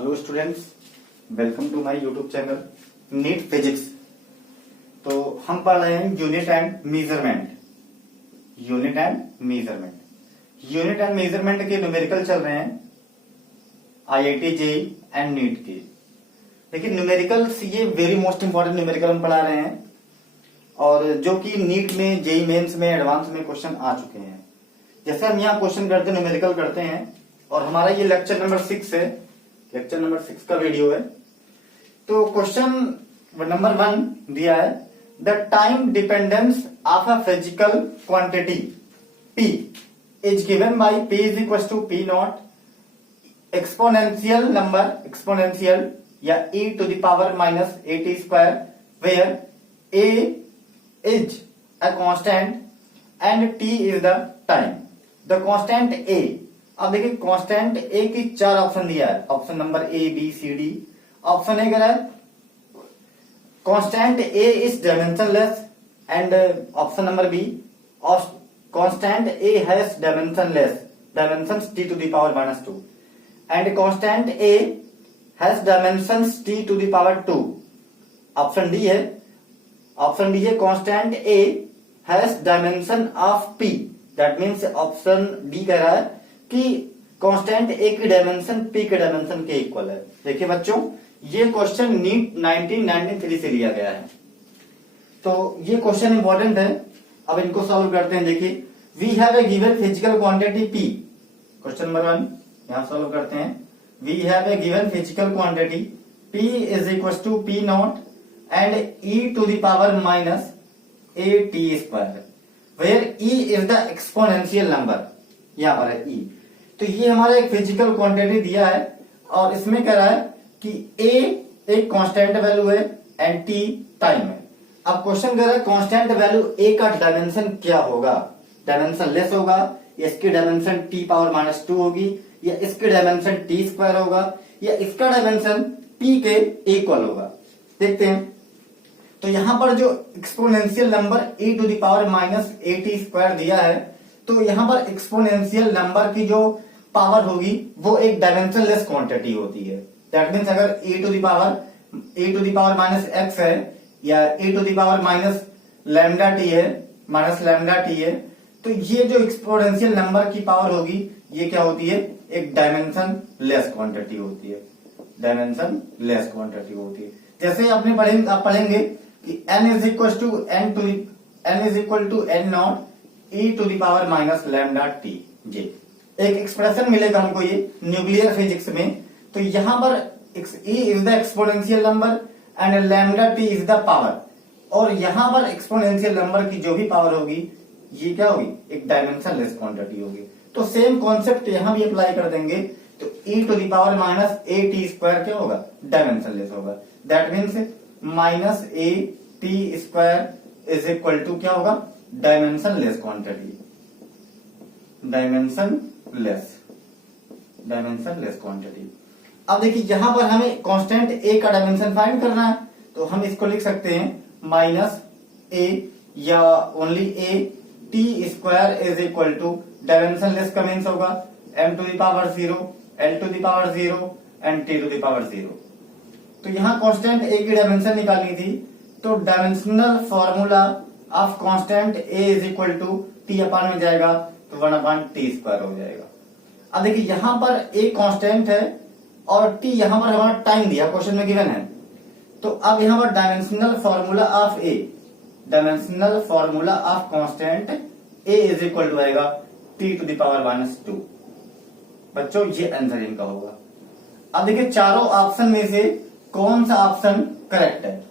Hello students, welcome to my YouTube channel NEET physics. तो हम पढ़ रहे हैं unit and measurement. Unit and measurement के न्यूमेरिकल चल रहे हैं आईआईटी जेईई एंड नीट के। लेकिन न्यूमेरिकल्स ये वेरी मोस्ट इंपॉर्टेंट न्यूमेरिकल हम पढ़ा रहे हैं और जो कि नीट में, जेईई मेंस में, एडवांस में क्वेश्चन आ चुके हैं। जैसे हम यहाँ क्वेश्चन करते हैं, न्यूमेरिकल करते हैं और हमारा ये लेक्चर नंबर 6 है। लेक्चर नंबर 6 का वीडियो है। तो क्वेश्चन नंबर 1 दिया है, the time dependence of a physical quantity P is given by P is equal to P naught exponential number, exponential या e to the power minus at square, where a is a constant and t is the time. The constant a, अब देखिए constant A की 4 option दिया है। Option number A, B, C, D. Option A कह रहा है constant A is dimensionless and option number B constant A has dimensionless, dimensions T to the power minus 2 and constant A has dimensions T to the power 2। Option D है constant A has dimension of P. That means option D कह रहा है कि constant A की dimension P के dimension के equal है। देखिए बच्चों, ये क्वेश्चन नीट 1993 से लिया गया है, तो ये क्वेश्चन इंपॉर्टेंट है। अब इनको सॉल्व करते हैं। देखिए, we have a given physical quantity P. Question number 1 यहां सॉल्व करते हैं। We have a given physical quantity P is equal to P naught and E to the power minus A T square, where E is the exponential number. यहां पर है ई। तो ये हमारा एक फिजिकल क्वांटिटी दिया है और इसमें कह रहा है कि a एक कांस्टेंट वैल्यू है एंड t टाइम है। अब क्वेश्चन कह रहा है कांस्टेंट वैल्यू a का डायमेंशन क्या होगा, डायमेंशन लेस होगा या इसकी डायमेंशन t पावर माइनस 2 होगी या इसकी डायमेंशन t स्क्वायर होगा या इसका डायमेंशन p के इक्वल होगा। देखते हैं। तो यहां पर जो exponential number e to the power minus at square दिया है, तो यहां पर एक्सपोनेंशियल नंबर की जो पावर होगी वो एक डायमेंशनलेस क्वांटिटी होती है। दैट मीन्स अगर e to the power minus x है या e to the power minus lambda t है, माइनस लैम्डा t है, तो ये जो एक्सपोनेंशियल नंबर की पावर होगी ये क्या होती है, एक डायमेंशन लेस क्वांटिटी होती है। डायमेंशन लेस क्वांटिटी होती है। जैसे आप पढ़ेंगे कि n is equal to n naught e to the power minus lambda t जे। एक एक्सप्रेशन मिलेगा हमको ये न्यूक्लियर फिजिक्स में। तो यहां पर e is the exponential number and lambda t is the power, और यहां पर एक्सपोनेंशियल नंबर की जो भी पावर होगी ये क्या होगी, एक डायमेंशनलेस क्वांटिटी होगी। तो सेम कॉन्सेप्ट यहां भी अप्लाई कर देंगे। तो e to the power minus A T square क्या होगा, डायमेंशनलेस होगा। That means minus A T square is equal to क्या होगा, डायमेंशनलेस क्वांटिटी, डायमेंशनलेस क्वांटिटी। अब देखिए यहां पर हमें कांस्टेंट a का डायमेंशन फाइंड करना है, तो हम इसको लिख सकते हैं माइनस a या only a t square is equal to dimensionless का मीन्स होगा m to the power 0, l to the power 0 and t to the power 0। तो यहां कांस्टेंट a की डायमेंशन निकालनी थी, तो dimensional formula of constant a is equal to t upon में जाएगा तो 1 अपान टी स्क्वायर हो जाएगा। अब देखिए यहां पर a कांस्टेंट है और t यहां पर हमारा टाइम दिया क्वेश्चन में गिवन है। तो अब यहां पर dimensional formula of constant a is equal to आएगा t to the power minus 2। बच्चों ये आंसर इनका होगा। अब देखिए चारों ऑप्शन में से कौन सा ऑप्शन करेक्ट है।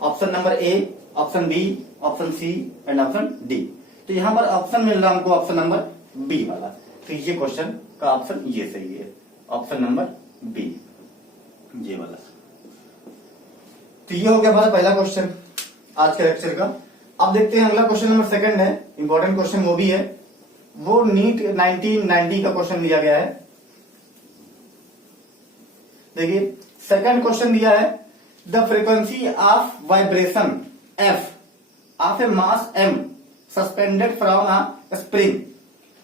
Option number A, option B, option C and option D. तो यहां पर ऑप्शन मिल रहा है हमको ऑप्शन नंबर बी वाला। तो ये क्वेश्चन का ऑप्शन ये सही है, ऑप्शन नंबर बी, ये वाला। तो ये हो गया हमारा पहला क्वेश्चन आज के लेक्चर का। अब देखते हैं अगला क्वेश्चन नंबर 2 है। इंपॉर्टेंट क्वेश्चन वो भी है, वो नीट 1990 का क्वेश्चन दिया गया है। देखिए सेकंड क्वेश्चन दिया है, the frequency of vibration F of A mass m suspended from a spring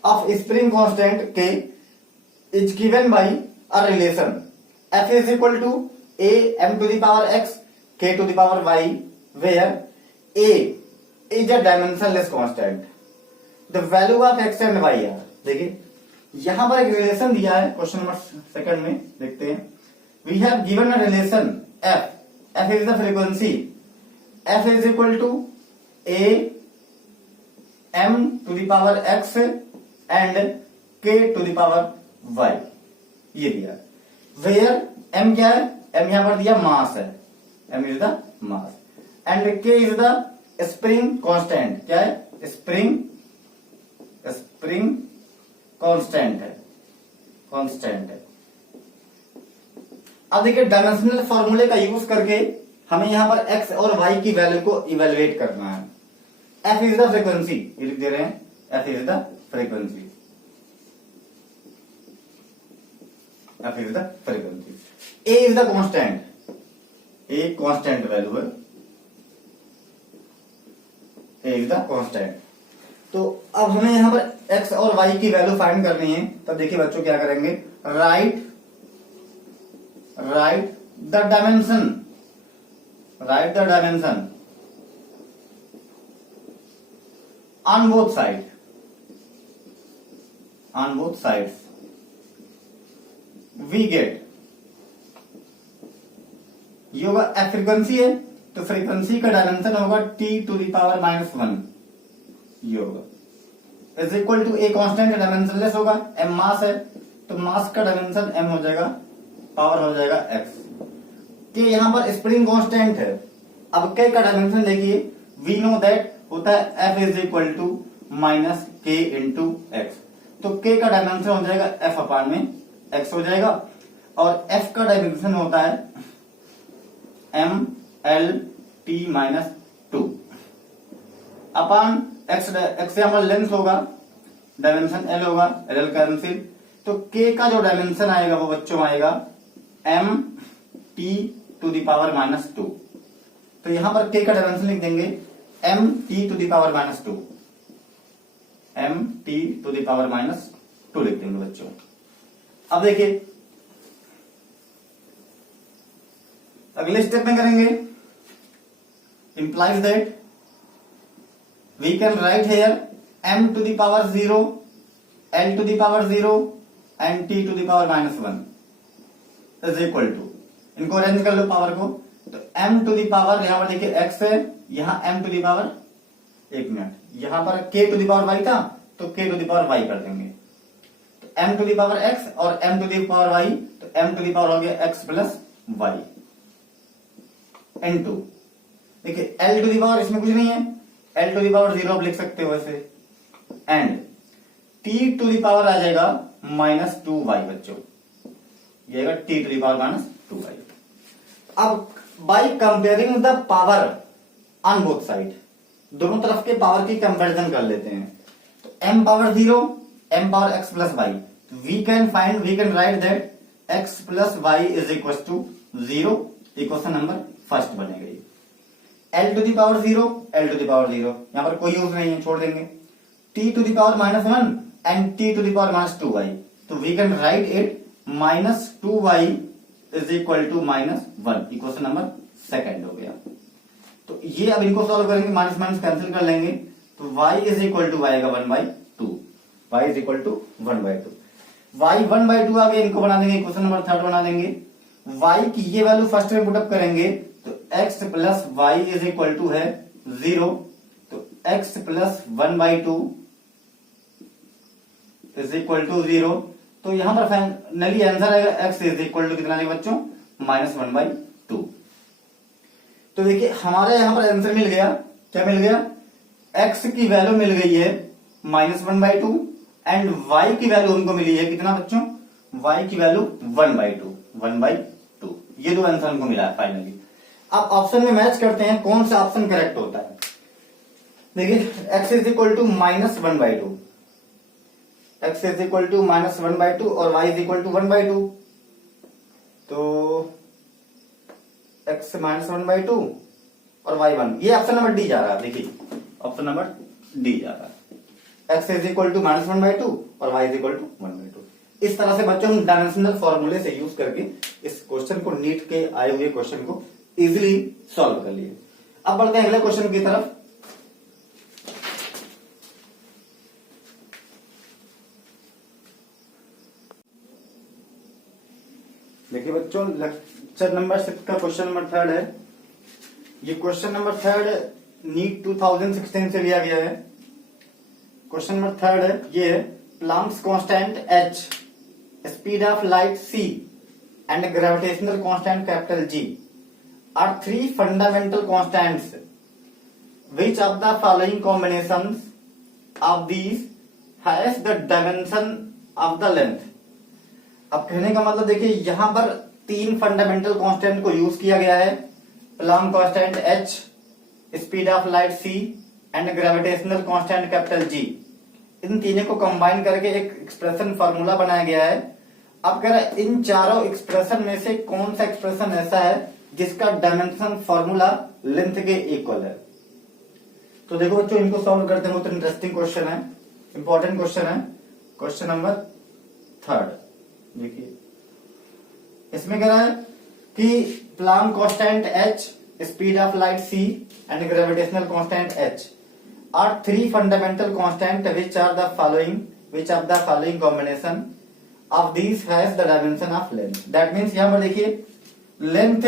of spring constant k is given by a relation f is equal to a m to the power x k to the power y where a is a dimensionless constant. The value of x and y are, देखिए यहां पर एक relation दिया है question number second में, देखते हैं. We have given a relation f. f is the frequency. f is equal to a m to the power x and k to the power y. ये दिया. Where m क्या है? m यहां पर दिया मास है. m is the mass and k is the spring constant. क्या है? स्प्रिंग कांस्टेंट है. अब देखिए डायमेंशनल फॉर्मूले का यूज करके हमें यहां पर x और y की वैल्यू को इवेलुएट करना है. f इज द फ्रीक्वेंसी, ये लिख दे रहे हैं. f is the frequency. a is the constant. a constant value है. a is the constant. तो अब हमें यहां पर x और y की वैल्यू फाइंड करनी है. तब देखिए बच्चों क्या करेंगे, right the dimension on both sides we get. ये होगा f फ्रीक्वेंसी है तो फ्रीक्वेंसी का डायमेंशन होगा t टू द पावर -1. ये होगा is equal to a constant dimensionless होगा. m मास है तो मास का डायमेंशन m हो जाएगा, पावर हो जाएगा x. के यहां पर स्प्रिंग कांस्टेंट है. अब k का डायमेंशन देखिए, वी नो दैट होता है f is equal to minus k into X. तो k का डायमेंशन हो जाएगा f अपान में x हो जाएगा और f का डायमेंशन होता है m l t माइनस 2 अपान x यहां पर लेंथ होगा, डायमेंशन l होगा, l कैंसिल. तो k का जो डायमेंशन आएगा वो बच्चों आएगा m t to the power -2. तो यहां पर k का डायमेंशन लिख देंगे m t to the power -2. m t to the power -2 लिख देंगे बच्चों. अब देखिए अगले स्टेप में करेंगे. implies that we can write here m to the power 0, l to the power 0 and t to the power -1 is equal to, इनको arrange कर लो पावर को. तो m to the power यहां पर देखिए x है, यहां m to the power, एक मिनट, यहां पर k to the power y था तो k to the power y कर देंगे. तो m to the power x और m to the power y, तो m to the power हो गया x प्लस y n2. देखिए l to the power इसमें कुछ नहीं है, l to the power 0 आप लिख सकते हो वैसे. And t to the power आ जाएगा -2y बच्चों, ये आएगा t to the power -2y. अब by comparing the power on both side, दोनों तरफ के पावर की कंपैरिजन कर लेते हैं. तो m power 0, m power x plus y, we can write that x plus y is equal to 0. Equation number first बनेगी. l to the power 0, l to the power 0, यहां पर कोई यूज नहीं है, छोड़ देंगे. t to the power -1 and t to the power -2y, तो we can write it -2y is equal to -1. Equation number second हो गया. तो ये अब इनको सॉल्व करेंगे, माइनस माइनस कैंसिल कर लेंगे. तो y इज इक्वल टू आएगा 1/2. y is equal to 1/2. y 1/2 आ गया, इनको बना देंगे, इक्वेशन नंबर थर्ड बना देंगे. y की ये वैल्यू फर्स्ट में पुटअप करेंगे तो x plus y is equal to है 0. तो x plus 1/2 is equal to 0. तो यहां पर फाइनली आंसर आएगा x इज इक्वल टू कितना बच्चों, -1/2. तो देखिए हमारे यहां पर आंसर मिल गया. क्या मिल गया, x की वैल्यू मिल गई है -1/2 एंड y की वैल्यू हमको मिली है कितना बच्चों, y की वैल्यू 1/2. ये दो आंसर हमको मिला है फाइनली. अब ऑप्शन में मैच करते हैं कौन सा ऑप्शन करेक्ट होता है. देखिए x is equal to -1/2, x is equal to -1/2 और y इज इक्वल टू 1/2. तो x -1/2 और y 1, ये ऑप्शन नंबर डी जा रहा है. देखिए ऑप्शन नंबर डी जा रहा है. x इज इक्वल टू -1/2 और y इज इक्वल टू 1/2. इस तरह से बच्चों हम डायमेंशनल फॉर्मूले से यूज करके इस क्वेश्चन को, नीट के आए हुए क्वेश्चन को इजीली सॉल्व कर लिए। अब बढ़ते हैं अगले क्वेश्चन की तरफ। देखिए बच्चों, लेक्चर नंबर 6 का क्वेश्चन नंबर 3 है। ये क्वेश्चन नंबर 3 नीट 2016 से लिया गया है। क्वेश्चन नंबर 3 है, ये है Planck's constant h, speed of light c and gravitational constant capital G are three fundamental constants which of the following combinations of these has the dimension of the length. अब कहने का मतलब देखिए, यहां पर तीन फंडामेंटल कांस्टेंट को use किया गया है, Planck constant h, speed of light c and gravitational constant capital G। इन तीनों को कंबाइन करके एक एक्सप्रेशन फार्मूला बनाया गया है। अब कह रहा है इन चारों एक्सप्रेशन में से कौन सा एक्सप्रेशन ऐसा है जिसका डायमेंशन फार्मूला लेंथ के इक्वल है। तो देखो बच्चों, इनको सॉल्व करते हैं। बहुत इंटरेस्टिंग क्वेश्चन है, इंपॉर्टेंट क्वेश्चन है। क्वेश्चन नंबर 3 देखिए, इसमें कह रहा है कि Planck constant h, speed of light c and gravitational constant h are three fundamental constant which of the following combination of these has the dimension of length। that means यहां पर देखिए length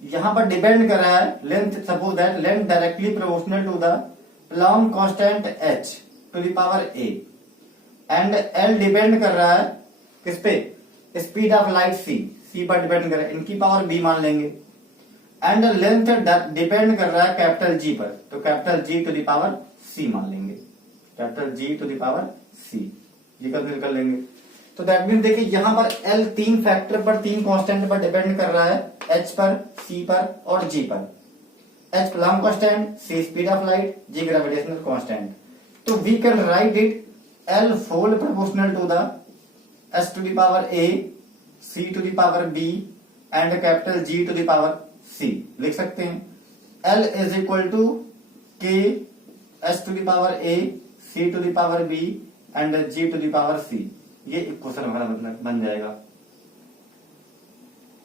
यहां पर डिपेंड कर रहा है, length suppose that length directly proportional to the Planck constant h to the power a and l depend कर रहा है किस पे, स्पीड ऑफ लाइट c पर डिपेंड कर रहा है, इनकी पावर b मान लेंगे। एंड लेंथ डिपेंड कर रहा है कैपिटल G पर, तो capital G to the power C मान लेंगे, capital G to the power C, ये कंसीडर कर लेंगे। तो दैट मीन देखिए यहां पर L तीन फैक्टर पर, तीन कांस्टेंट पर डिपेंड कर रहा है, H पर, C पर और G पर। H Planck constant, C speed of light, G gravitational constant. तो we can write it L whole proportional to the S to the power A, C to the power B and capital G to the power C लिख सकते हैं। L is equal to K S to the power A, C to the power B and G to the power C। ये equation हमारा बन जाएगा,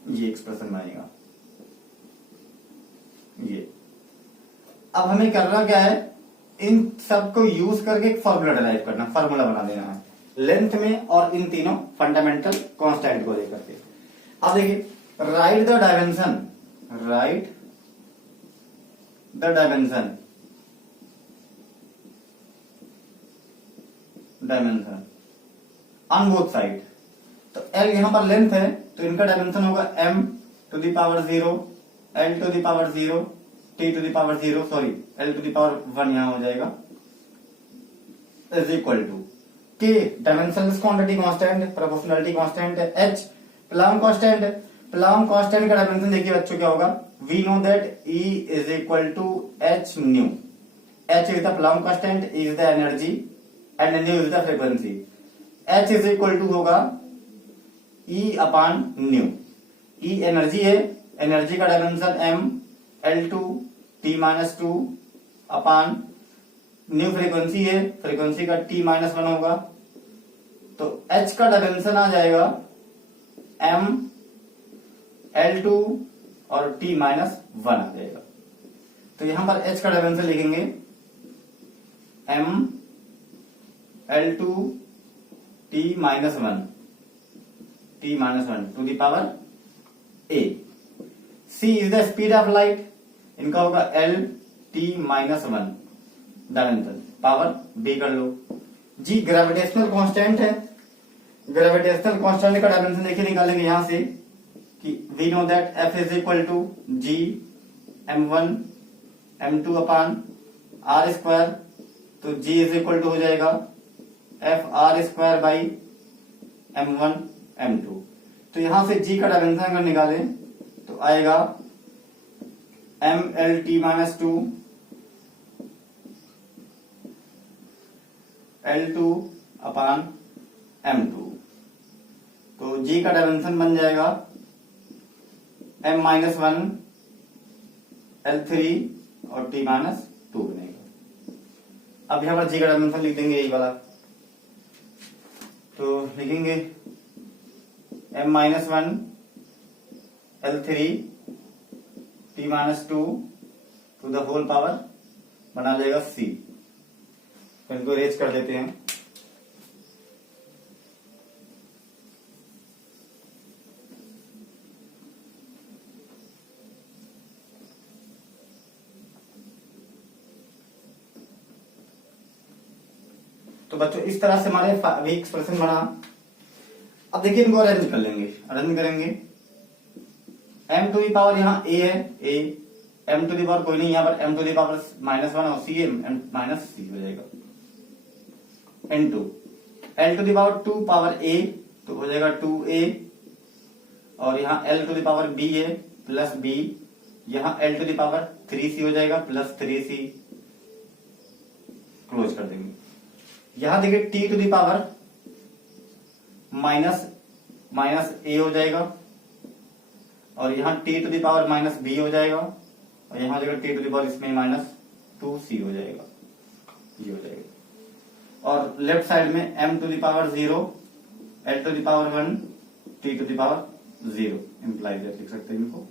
ये expression बनेगा ये। अब हमें करना क्या है, इन सबको यूज करके एक फॉर्मूला डिराइव करना, फॉर्मूला बना देना है लेंथ में और इन तीनों फंडामेंटल कांस्टेंट को लेकर के। अब देखिए, right the dimension on both side. तो L यहां पर लेंथ है, तो इनका डायमेंशन होगा m to the power 0, L to the power 0, T to the power 0, sorry L to the power 1 यहां हो जाएगा, is equal to K dimensionless quantity constant, proportionality constant, H Planck constant का dimension देखिए बच्चों क्या होगा, we know that E is equal to h nu. H is the Planck constant, E is the energy and nu is the frequency. H is equal to होगा E upon new. E energy है, energy का dimension m, L2 T-2 upon new frequency है, frequency का T-1 होगा, तो H का dimension आ जाएगा m, L2 और T-1 आ जाएगा। तो यहां पर H का डायमेंशन लिखेंगे m, L2 T-1 to the power A। C is the speed of light, इनका होगा L T-1 dimension, power B कर लो। G ग्रेविटेशनल कांस्टेंट है, ग्रेविटेशनल कांस्टेंट का डायमेंशन देखिए निकालेंगे यहां से कि we know that F is equal to G m1 m2 upon r square, तो G इज इक्वल टू हो जाएगा F r square by m1 m2। तो यहां से G का डायमेंशन अगर निकालें तो आएगा mLT-2 L2 अपॉन m2। तो G का डायमेंशन बन जाएगा m-1 L3 और T-2 बनेगा। अब यहां पर G का डायमेंशन लिख देंगे यही वाला, तो लिखेंगे m-1 L3 t-2 to the whole power बना लेगा c। तो इनको रेज कर देते हैं। तो बच्चों इस तरह से हमारे एक्सप्रेशन बना। अब देखिए इनको अरेंज कर लेंगे, अरेंज करेंगे। m टू दी पावर यहाँ a है, a m to the power कोई नहीं, यहाँ पर m टू दी पावर -1 और c m माइनस c हो जाएगा n2। l to the power 2 power a तो हो जाएगा 2a, और यहाँ l to the power b है प्लस b, यहाँ l to the power 3c हो जाएगा प्लस 3c, क्लोज कर देंगे। यहां देखिए t to the power minus a हो जाएगा, और यहाँ t to the power minus b हो जाएगा, और यहाँ देखिए t टू दी पावर इसमें -2c हो जाएगा, ये हो जाएगा। और लेफ्ट साइड में m to the power 0, l to the power 1, t to the power 0 implies लिख सकते हैं इनको।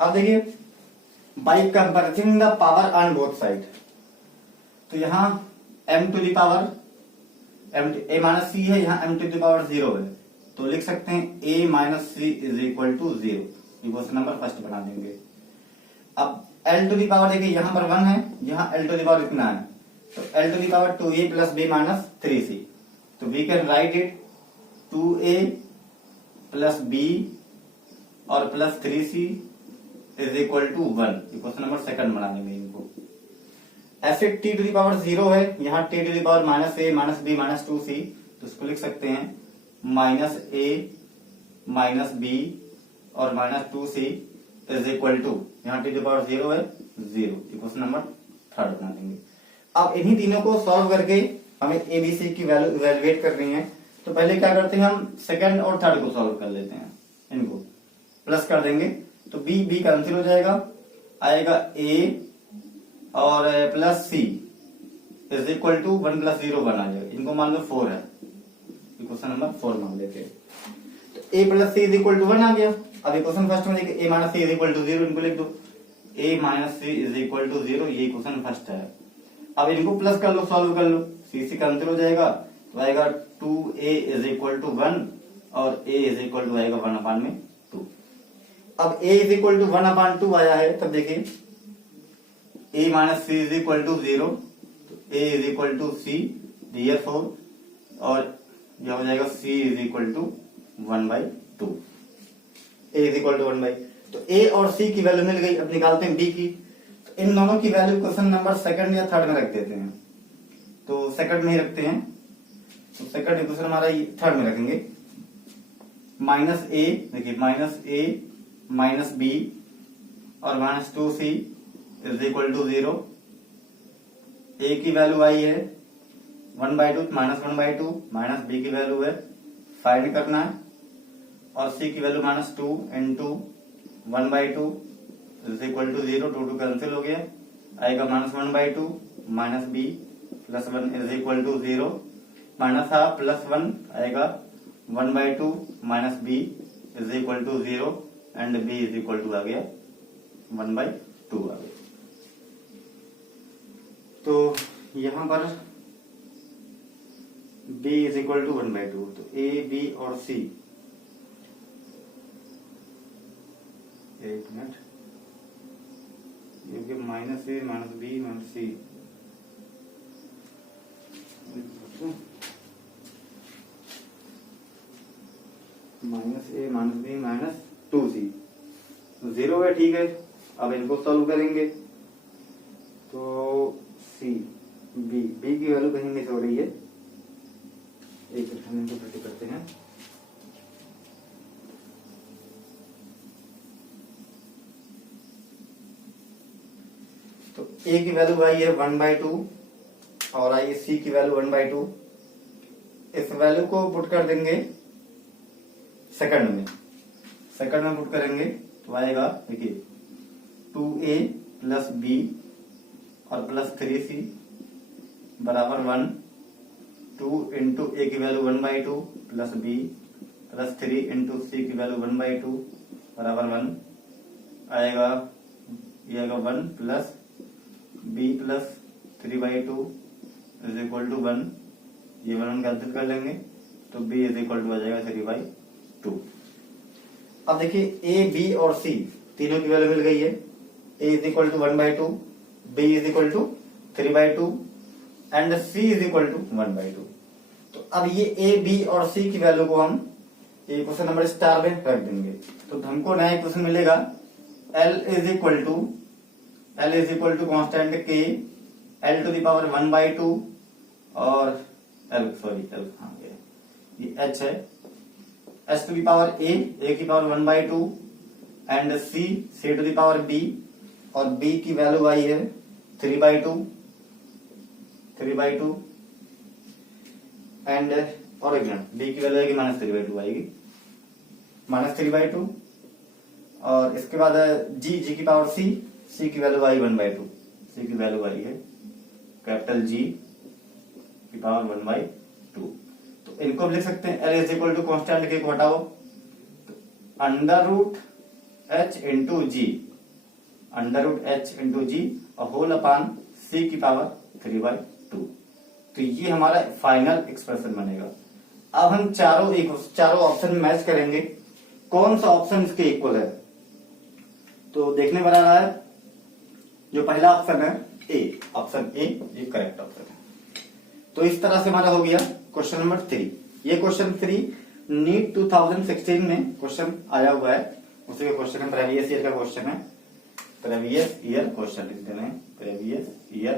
अब देखिए by comparison the power on both side, तो यहाँ m to the power a minus c है, यहाँ m टू दी पावर 0 है, तो लिख सकते हैं a minus c is equal to 0। ये क्वेश्चन नंबर फर्स्ट बना देंगे। अब l टू दी पावर देखिए यहाँ पर 1 है, यहाँ l टू दी पावर इतना है, तो l to the power 2a plus b minus 3c, तो we can write it 2a plus b और plus 3c is equal to 1। ये क्वेश्चन नंबर सेकंड बना देंगे इनको। ऐसे t टू दी पावर 0 है, यहाँ t to the power -a minus b minus 2c, तो इसको लिख सकते हैं -a माइनस b और -2c इज इक्वल टू, यहाँ t टू दी पावर 0 है 0। ये क्वेश्चन नंबर थर्ड बना देंगे। अब इन्हीं तीनों को सॉल्व करके हमें a b c की वैल्यू इवेलुएट करनी है। तो पहले क्या करते हैं, हम सेकंड और थर्ड को सॉल्व कर लेते हैं, इनको प्लस कर देंगे, तो b कैंसिल हो जाएगा, आएगा a और plus c is equal to 1 plus 0 1 आ जाएगा। इनको मान लो 4 है, क्वेश्चन नंबर 4 मान लेते हैं। तो a plus c is equal to 1 आ गया। अब ये क्वेश्चन फर्स्ट में देखिए a minus c is equal to 0, इनको लिख दो a minus c is equal to 0, ये क्वेश्चन फर्स्ट है। अब इनको प्लस कर लो, सॉल्व कर लो, c कैंसिल हो जाएगा, तो आएगा 2a इज इक्वल टू 1 और a इज इक्वल टू आएगा 1/2। अब a इज इक्वल टू 1/2 आया है, तब देखिए a minus c is equal to 0, a is equal to c, therefore और यह हो जाएगा c is equal to 1/2, a is equal to 1/2। तो a और c की वैल्यू मिल गई। अब निकालते हैं b की। तो इन दोनों की वैल्यू क्वेश्चन नंबर सेकंड या थर्ड में रख देते हैं, तो सेकंड में ही रखते हैं। तो सेकंड क्वेश्चन हमारा थर्ड में रखेंगे। -a देखिए -a माइनस b और -2c is equal to 0। a की वैल्यू आई है 1/2 -1/2, माइनस b की वैल्यू है फाइंड करना है, और c की value -2 into 1/2 is equal to 0। 2 cancel हो गया, आएगा -1/2 minus b plus 1 is equal to 0, minus half plus 1 आएगा 1/2 minus b is equal to 0 and b is equal to आ गया 1/2 आ गया। तो यहां पर b इज इक्वल टू 1/2, तो a b और c, एक मिनट, ये -a minus b minus c, -a minus b minus 2c, 0 है, ठीक है। अब इनको सॉल्व करेंगे, तो c b की वैल्यू कहीं मिस हो रही है, एक हम इनको इकट्ठे करते हैं। तो a की वैल्यू आई है 1/2 और आई c की वैल्यू 1/2। इस वैल्यू को पुट कर देंगे सेकंड में, पुट करेंगे तो आएगा देखिए 2a प्लस b और प्लस 3c बराबर 1 2 इंटू ए की value 1/2 plus B plus 3 into C की वैल्यू 1/2 बराबर 1 आएगा। ये आएगा 1 plus B plus 3/2 is equal to 1। ये 1 कैंसिल कर लेंगे तो b इज इक्वल टू आ जाएगा 3/2। अब देखिए ए बी और सी तीनों की वैल्यू मिल गई है। a is equal to 1/2, b is equal to 3/2 and c is equal to 1/2। तो अब ये a b और c की वैल्यू को हम क्वेश्चन नंबर स्टार में रख देंगे तो हमको नया क्वेश्चन मिलेगा l is equal to constant k l to the power 1/2 और l ये h है s to the power a की power 1/2 and c to the power b और b की वैल्यू आई है 3/2 एंड और एक मिनट b की वैल्यू आएगी -3/2 आएगी -3/2 और इसके बाद g की पावर c की वैल्यू आई 1/2 c की वैल्यू आई है कैपिटल G की पावर 1/2। तो इनको हम लिख सकते हैं L is equal to constant K को हटाओ √h इंटू जी और होल अपान c की पावर 3/2। तो ये हमारा फाइनल एक्सप्रेशन बनेगा। अब हम चारों ऑप्शन मैच करेंगे कौन सा ऑप्शन इसके इक्वल है। तो देखने में आ रहा है जो पहला ऑप्शन है ऑप्शन ए ये करेक्ट ऑप्शन है। तो इस तरह से हमारा हो गया क्वेश्चन नंबर 3। ये क्वेश्चन 3 नीट 2016 में क्वेश्चन आया हुआ है। उसी का क्वेश्चन है, प्रीवियस ईयर का क्वेश्चन है। प्रीवियस ईयर क्वेश्चन लिख देना है, प्रीवियस ईयर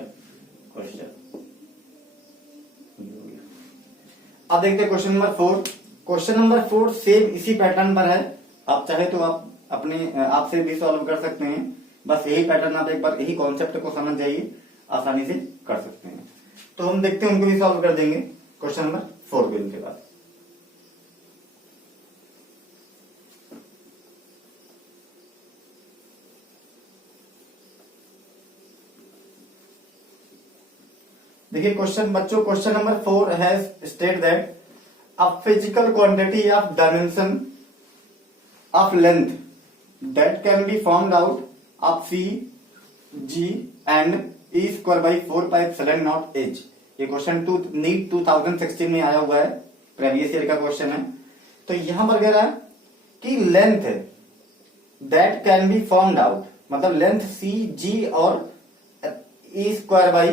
क्वेश्चन। अब देखते हैं question number 4। Question number 4 same इसी पैटर्न पर है। आप चाहे तो आप अपने आपसे भी सॉल्व कर सकते हैं। बस यही पैटर्न आप एक बार यही कॉन्सेप्ट को समझ जाइए, आसानी से कर सकते हैं। तो हम देखते हैं उनको भी सॉल्व कर देंगे क्वेश्चन नंबर 4 के इनके बाद। देखिए क्वेश्चन बच्चों, question number 4 has state that a physical quantity of dimension of length that can be found out of C G and E square by 4πε0 H. ये क्वेश्चन नीट 2016 में आया हुआ है, प्रीवियस ईयर का क्वेश्चन है। तो यहां पर कह रहा है कि length that can be found out, मतलब लेंथ सी जी और ई स्क्वायर बाई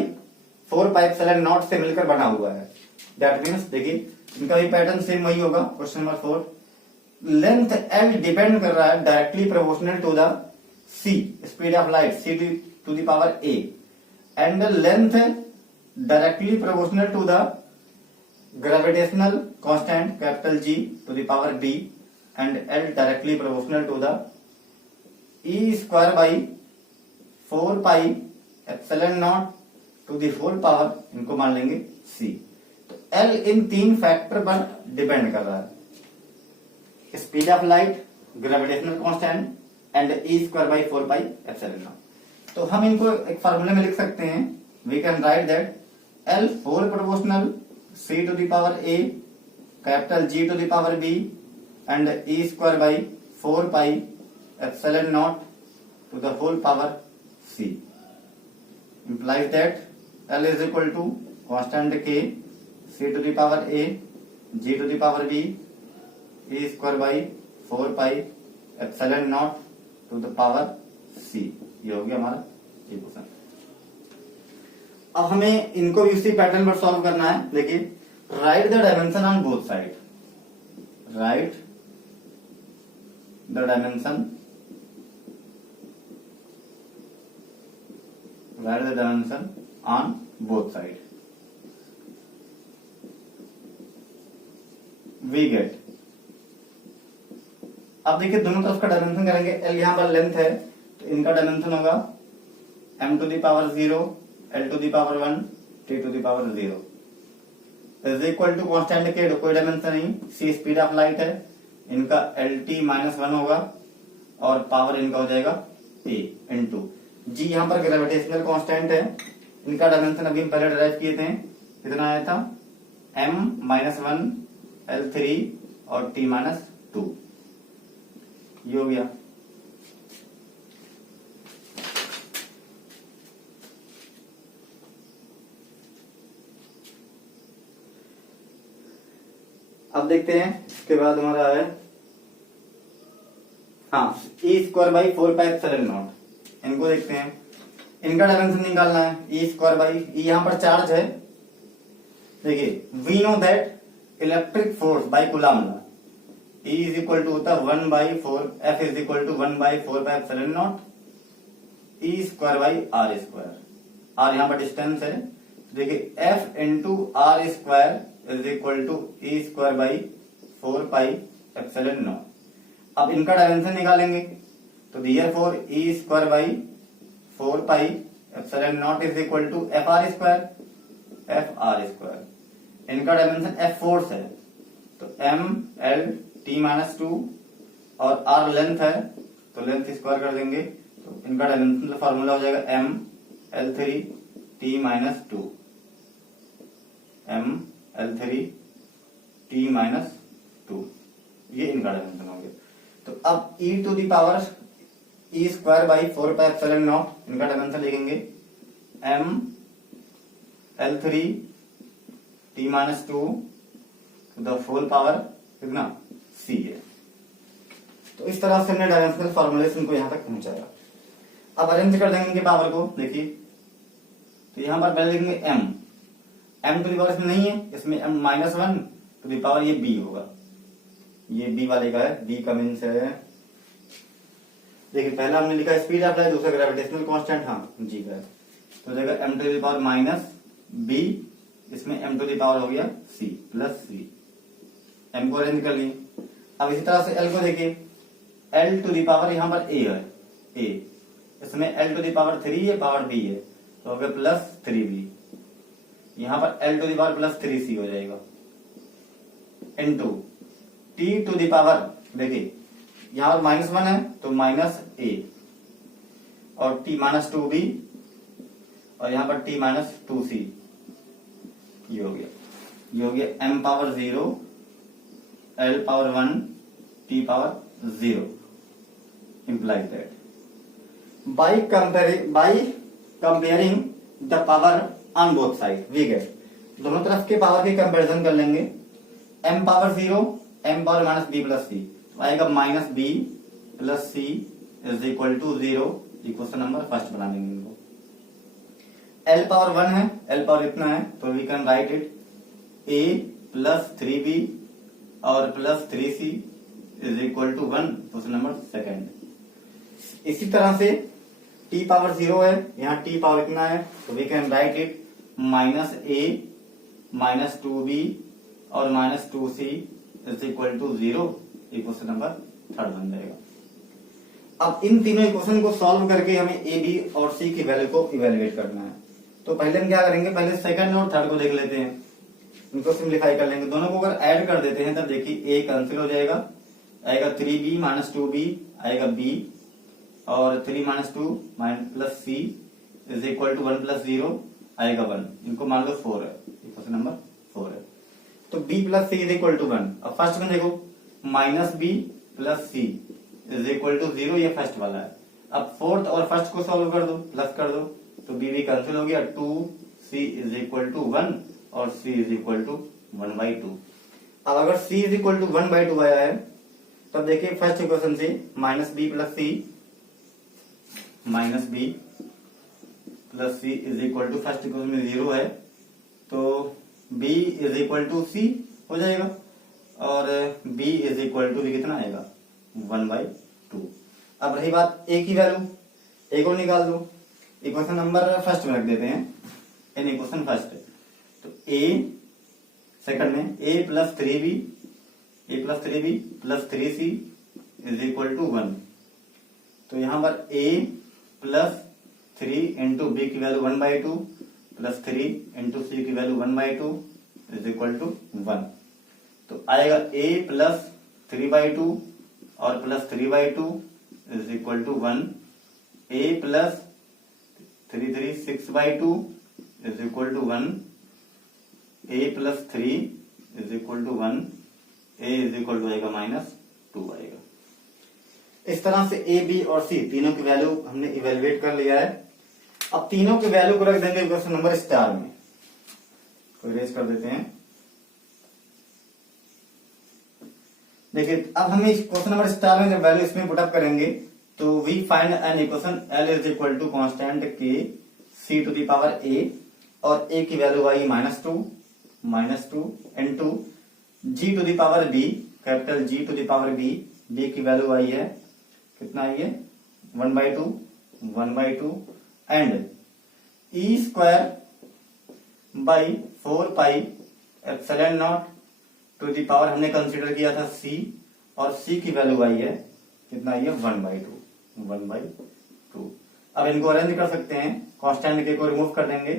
4πε0 से मिलकर बना हुआ है। दैट मीन्स देखिए इनका भी पैटर्न सेम वही होगा। Question number 4 length L depend कर रहा है directly proportional to the C speed of light C to the power A and length directly proportional to the gravitational constant capital G to the power B and L directly proportional to the E square by 4πε0 to the whole power, इनको मान लेंगे C। तो L इन 3 factor पर depend कर रहा है, speed of light, gravitational constant and E square by 4πε0। तो हम इनको एक फार्मूले में लिख सकते हैं। We can write that L whole proportional C to the power A capital G to the power B and E square by 4πε0 to the whole power C implies that L is equal to constant K C to the power A G to the power B E square by 4πε0 to the power C। ये हो गया हमारा equation. अब हमें इनको भी उसी pattern पर सॉल्व करना है। देखिए right the dimension on both side, right the dimension, write the dimension on both sides. We get, अब देखिए दोनों तरफ का डायमेंशन करेंगे। L यहां पर लेंथ है तो इनका डायमेंशन होगा m to the power 0 L to the power 1 T to the power 0 is equal to constant K कोई डायमेंशन नहीं, C स्पीड ऑफ लाइट है, इनका LT -1 होगा और पावर इनका हो जाएगा A इंटू G यहां पर ग्रेविटेशनल कांस्टेंट है। इनका डायमेंशन अभी हम पहले डिराइव किए थे, कितना आया था m-1 L3 और t-2 ये हो गया। अब देखते हैं इसके बाद हमारा है हाँ ई स्क्वायर बाई 4πε0। इनको देखते हैं, इनका डायमेंशन निकालना है। ई स्क्वायर बाई यहाँ पर चार्ज है, देखिए we know that electric force by coulomb law E is equal to होता है 1/4 F is equal to 1/4πε0 E square by R square. R यहाँ पर डिस्टेंस है, देखिए F into R square is equal to E square by 4πε0। अब इनका dimension निकालेंगे तो therefore E square by 4πε0 is equal to F R square. इनका dimension F force है तो एम एल t-2 और आर लेंथ है तो लेंथ स्क्वायर कर देंगे तो इनका डायमेंशन फॉर्मूला हो जाएगा M L3 t-2 M L3 t-2 ये इनका डायमेंशन हो गया। तो अब e to the power E square by 4πε0 इनका डायमेंशन लिखेंगे m L3 t-2 the whole power कितना c है। तो इस तरह से हमने डायमेंशनल फॉर्मूलेशन को यहां तक पहुंचाया। अब अरेंज कर देंगे इनके पावर को, देखिए तो यहां पर पहले लिखेंगे m टू दी पावर इसमें नहीं है, इसमें m-1 टू दी पावर ये b होगा, ये b वाले का है, b का मीन्स है देखिए पहला हमने लिखा स्पीड ऑफ लाइट, दूसरा ग्रेविटेशनल कांस्टेंट हाँ g का है तो जगह m to the power minus b, इसमें m टू दी पावर हो गया c प्लस c। m को अरेंज कर लिए। अब इसी तरह से l को देखिए l टू दी पावर यहाँ पर a है, a इसमें l टू दी पावर 3 है, पावर b है तो हो गया प्लस 3b। यहाँ पर l to the power plus 3c हो जाएगा into t to the power, देखिए यहाँ पर -1 है तो माइनस a और t-2b और यहाँ पर t-2c ये हो गया। ये हो गया m power 0 l power 1 t power 0 implies that by comparing the power on both sides we get, दोनों तरफ के पावर की कंपैरिजन कर लेंगे। m power 0 m power minus b plus c तो आएगा minus b plus c is equal to 0। Equation number first बना लेंगे इनको। l पावर 1 है, l पावर इतना है तो we can write it a plus 3b और plus 3c is equal to 1, question number second. इसी तरह से t पावर 0 है, यहाँ t पावर इतना है तो we can write it minus a minus 2b और minus 2c is equal to 0, equation number third बन जाएगा। अब इन तीनों इक्वेशन को सॉल्व करके हमें a b और c की वैल्यू को इवेलुएट करना है। तो पहले हम क्या करेंगे, पहले सेकंड और थर्ड को देख लेते हैं, इनको सिंप्लीफाई कर लेंगे। दोनों को अगर ऐड कर देते हैं तब देखिए a कैंसिल हो जाएगा, आएगा 3b माइनस 2b आएगा b और 3 minus 2 plus c is equal to 1 plus 0 आएगा 1। इनको मान लो 4 है, इक्वेशन नंबर 4 है तो b plus c is equal to 1। अब फर्स्ट में देखो minus b plus c is equal to 0, ये फर्स्ट वाला है। अब फोर्थ और फर्स्ट को सॉल्व कर दो, प्लस कर दो तो b भी कैंसिल हो गया, 2c इज इक्वल टू 1 और c इज इक्वल टू 1/2। अब अगर c इज इक्वल टू 1/2 आया है तब देखिए फर्स्ट इक्वेशन से minus b plus c is equal to first equation में 0 है तो b is equal to c हो जाएगा और b इज इक्वल टू कितना आएगा 1/2। अब रही बात a की वैल्यू, a को निकाल दो, इक्वेशन नंबर फर्स्ट में रख देते हैं इन इक्वेशन फर्स्ट। तो a सेकंड में a plus 3b plus 3c is equal to 1। तो यहाँ पर a प्लस 3 इंटू बी की वैल्यू 1/2 प्लस 3 इंटू सी की वैल्यू 1/2 इज इक्वल टू 1। तो आएगा a प्लस 3/2 और plus 3/2 is equal to 1। a plus 3 6/2 is equal to 1 a plus 3 is equal to 1, a is equal to आएगा -2 आएगा। इस तरह से a, b और c तीनों की वैल्यू हमने इवेलुएट कर लिया है। अब तीनों की वैल्यू को रख देंगे क्वेश्चन नंबर स्टार में, तो इरेज कर देते हैं। देखिए अब हमें क्वेश्चन नंबर स्टार में जब वैल्यू इसमें पुटअप करेंगे तो we find an equation L is equal to constant K c to the power a और a की वैल्यू आई -2 into g to the power b, capital G to the power b, b की value आई है कितना आई है 1/2 and e square by 4 pi epsilon not to the power हमने कंसीडर किया था c, और c की वैल्यू आई है कितना आई है 1/2। अब इनको अरेंज कर सकते हैं, कांस्टेंट के को रिमूव कर देंगे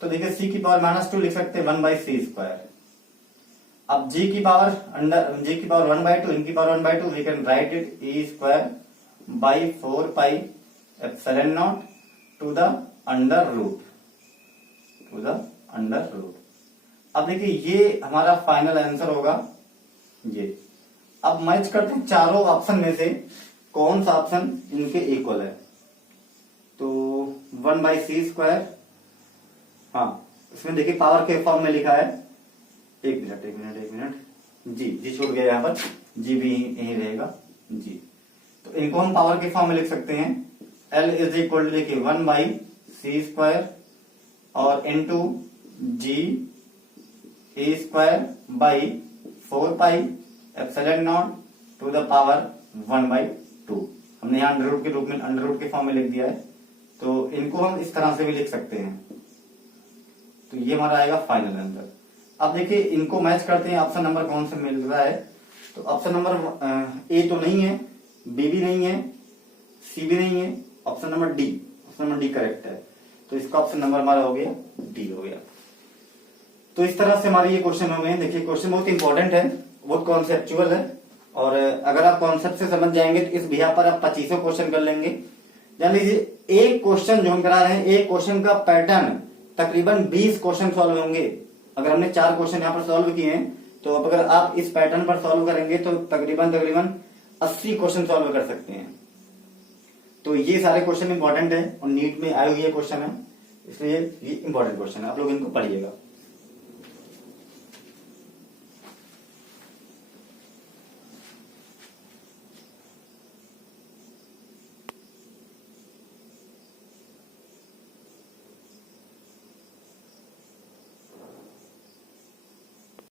तो देखिए c की पावर -2 लिख सकते हैं 1/c स्क्वायर। अब g की पावर 1/2, इनकी power 1/2, we can write it e square by 4 pi epsilon not to the under root. अब देखिए ये हमारा फाइनल आंसर होगा ये। अब मैच करते हैं चारों ऑप्शन में से कौन सा ऑप्शन इनके इक्वल है। तो 1/c स्क्वायर, हाँ इसमें देखिए पावर के फॉर्म में लिखा है, एक मिनट जी छूट गया यहाँ पर, जी भी यही रहेगा जी। तो इनको हम पावर के फॉर्म में लिख सकते हैं। L इज इक्वल टू देखिए 1/c स्क्वायर और into g a square by 4 pi epsilon not to the power 1/2। हमने यहाँ अंडर रूट के रूप में, अंडर रूट के फॉर्म में लिख दिया है, तो इनको हम इस तरह से भी लिख सकते हैं। तो ये हमारा आएगा फाइनल आंसर। अब देखिए इनको मैच करते हैं, ऑप्शन नंबर कौन से मिल रहा है। तो ऑप्शन नंबर ए तो नहीं है, बी भी नहीं है, सी भी नहीं है, ऑप्शन नंबर डी करेक्ट है। तो इसका ऑप्शन नंबर हमारा हो गया डी हो गया। तो इस तरह से हमारे ये क्वेश्चन हो गए। देखिए क्वेश्चन बहुत इंपॉर्टेंट है, बहुत कॉन्सेप्चुअल है, और अगर आप कॉन्सेप्ट से समझ जाएंगे तो इस बिहार पर आप 25 क्वेश्चन कर लेंगे। जान लीजिए एक क्वेश्चन जो हम करा रहे हैं, एक क्वेश्चन का पैटर्न तकरीबन 20 क्वेश्चन सॉल्व होंगे। अगर हमने 4 क्वेश्चन यहाँ पर सॉल्व किए हैं तो अब अगर आप इस पैटर्न पर सॉल्व करेंगे तो तकरीबन 80 क्वेश्चन सॉल्व कर सकते हैं। तो ये सारे क्वेश्चन इंपॉर्टेंट है और नीट में आए हुए क्वेश्चन है, इसलिए ये इंपॉर्टेंट क्वेश्चन है, आप लोग इनको पढ़िएगा।